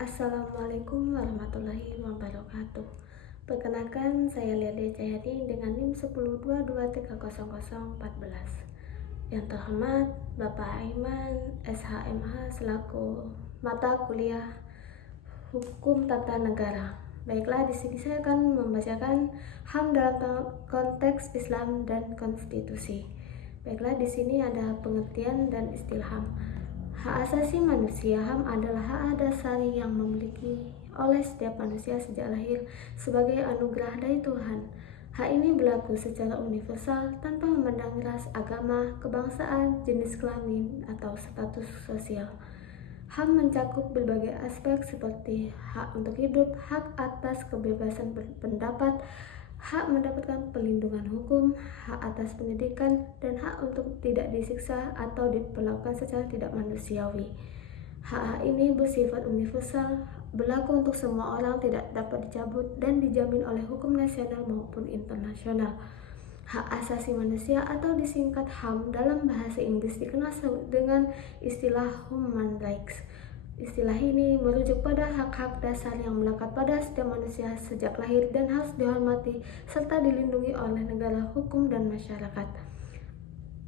Assalamualaikum warahmatullahi wabarakatuh. Perkenalkan, saya Lede Cahyati dengan NIM 1022300014. Yang terhormat Bapak Aiman SHMH selaku mata kuliah Hukum Tata Negara. Baiklah, di sini saya akan membacakan HAM dalam konteks Islam dan konstitusi. Baiklah, di sini ada pengertian dan istilah HAM. Hak asasi manusia HAM adalah hak dasar yang memiliki oleh setiap manusia sejak lahir sebagai anugerah dari Tuhan. Hak ini berlaku secara universal tanpa memandang ras, agama, kebangsaan, jenis kelamin, atau status sosial. HAM mencakup berbagai aspek seperti hak untuk hidup, hak atas kebebasan berpendapat, hak mendapatkan perlindungan hukum, hak atas pendidikan, dan hak untuk tidak disiksa atau diperlakukan secara tidak manusiawi. Hak-hak ini bersifat universal, berlaku untuk semua orang, tidak dapat dicabut, dan dijamin oleh hukum nasional maupun internasional. Hak asasi manusia atau disingkat HAM dalam bahasa Inggris dikenal dengan istilah human rights. Istilah ini merujuk pada hak-hak dasar yang melekat pada setiap manusia sejak lahir dan harus dihormati serta dilindungi oleh negara, hukum, dan masyarakat.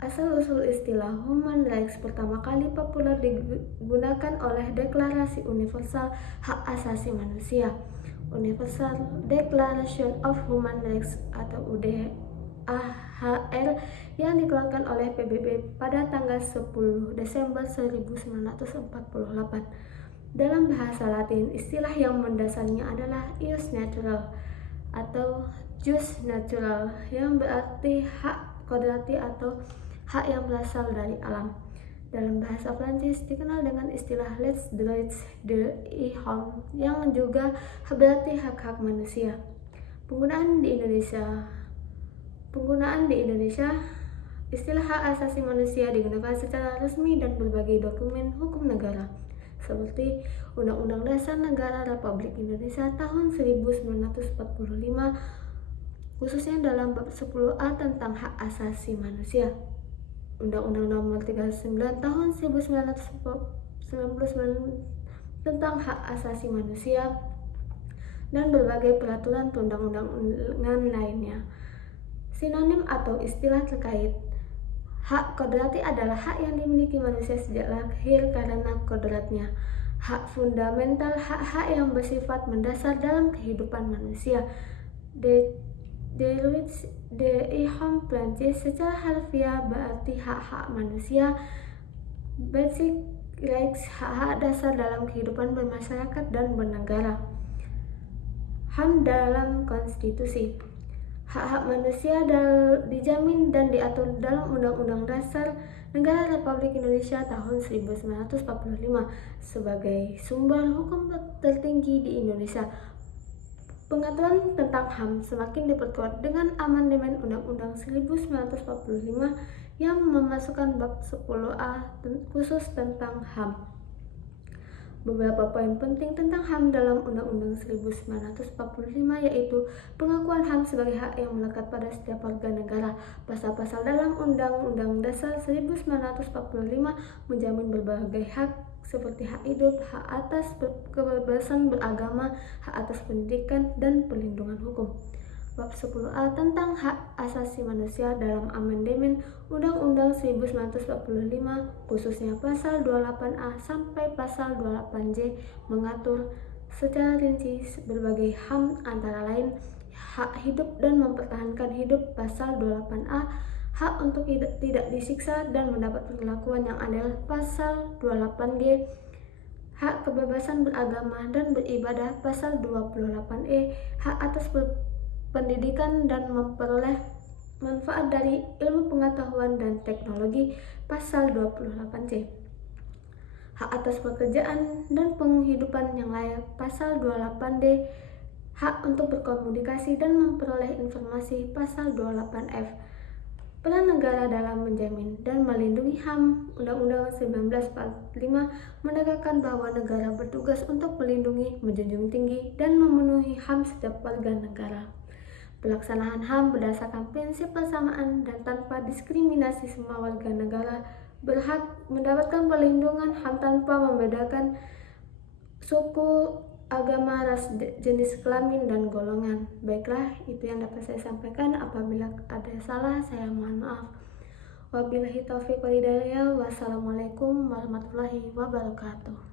Asal-usul istilah human rights pertama kali populer digunakan oleh Deklarasi Universal Hak Asasi Manusia, Universal Declaration of Human Rights atau UDHR, yang dikeluarkan oleh PBB pada tanggal 10 Desember 1948. Dalam bahasa Latin, istilah yang mendasarnya adalah ius natural atau jus natural, yang berarti hak kodrati atau hak yang berasal dari alam. Dalam bahasa Prancis dikenal dengan istilah les droits de l'homme, yang juga berarti hak-hak manusia. Penggunaan di Indonesia, istilah hak asasi manusia digunakan secara resmi dan berbagai dokumen hukum negara, seperti Undang-Undang Dasar Negara Republik Indonesia tahun 1945, khususnya dalam bab 10A tentang hak asasi manusia, Undang-Undang Nomor 39 tahun 1999 tentang hak asasi manusia, dan berbagai peraturan perundang-undangan lainnya. Sinonim atau istilah terkait hak kodrati adalah hak yang dimiliki manusia sejak lahir karena kodratnya. Hak fundamental, hak-hak yang bersifat mendasar dalam kehidupan manusia. Droits de l'homme Prancis secara harfiah berarti hak-hak manusia. Basic rights, hak-hak dasar dalam kehidupan bermasyarakat dan bernegara. HAM dalam konstitusi. Hak-hak manusia dijamin dan diatur dalam Undang-Undang Dasar Negara Republik Indonesia tahun 1945 sebagai sumber hukum tertinggi di Indonesia. Pengaturan tentang HAM semakin diperkuat dengan amandemen Undang-Undang 1945 yang memasukkan bab 10A khusus tentang HAM. Beberapa poin penting tentang HAM dalam Undang-Undang 1945 yaitu pengakuan HAM sebagai hak yang melekat pada setiap warga negara. Pasal-pasal dalam Undang-Undang Dasar 1945 menjamin berbagai hak seperti hak hidup, hak atas kebebasan beragama, hak atas pendidikan, dan perlindungan hukum. Bab 10A tentang hak asasi manusia dalam amandemen Undang-Undang 1945 khususnya pasal 28A sampai pasal 28J mengatur secara rinci berbagai HAM antara lain hak hidup dan mempertahankan hidup pasal 28A, hak untuk tidak disiksa dan mendapat perlakuan yang adil pasal 28G, hak kebebasan beragama dan beribadah pasal 28E, hak atas pendidikan dan memperoleh manfaat dari ilmu pengetahuan dan teknologi pasal 28C, hak atas pekerjaan dan penghidupan yang layak pasal 28D, hak untuk berkomunikasi dan memperoleh informasi pasal 28F. Peran negara dalam menjamin dan melindungi HAM. Undang-Undang 1945 menegakkan bahwa negara bertugas untuk melindungi, menjunjung tinggi, dan memenuhi HAM setiap warga negara. Pelaksanaan HAM berdasarkan prinsip persamaan dan tanpa diskriminasi. Semua warga negara berhak mendapatkan perlindungan HAM tanpa membedakan suku, agama, ras, jenis kelamin, dan golongan. Baiklah, itu yang dapat saya sampaikan. Apabila ada yang salah, saya mohon maaf. Wabillahi taufiq wal hidayah. Wassalamualaikum warahmatullahi wabarakatuh.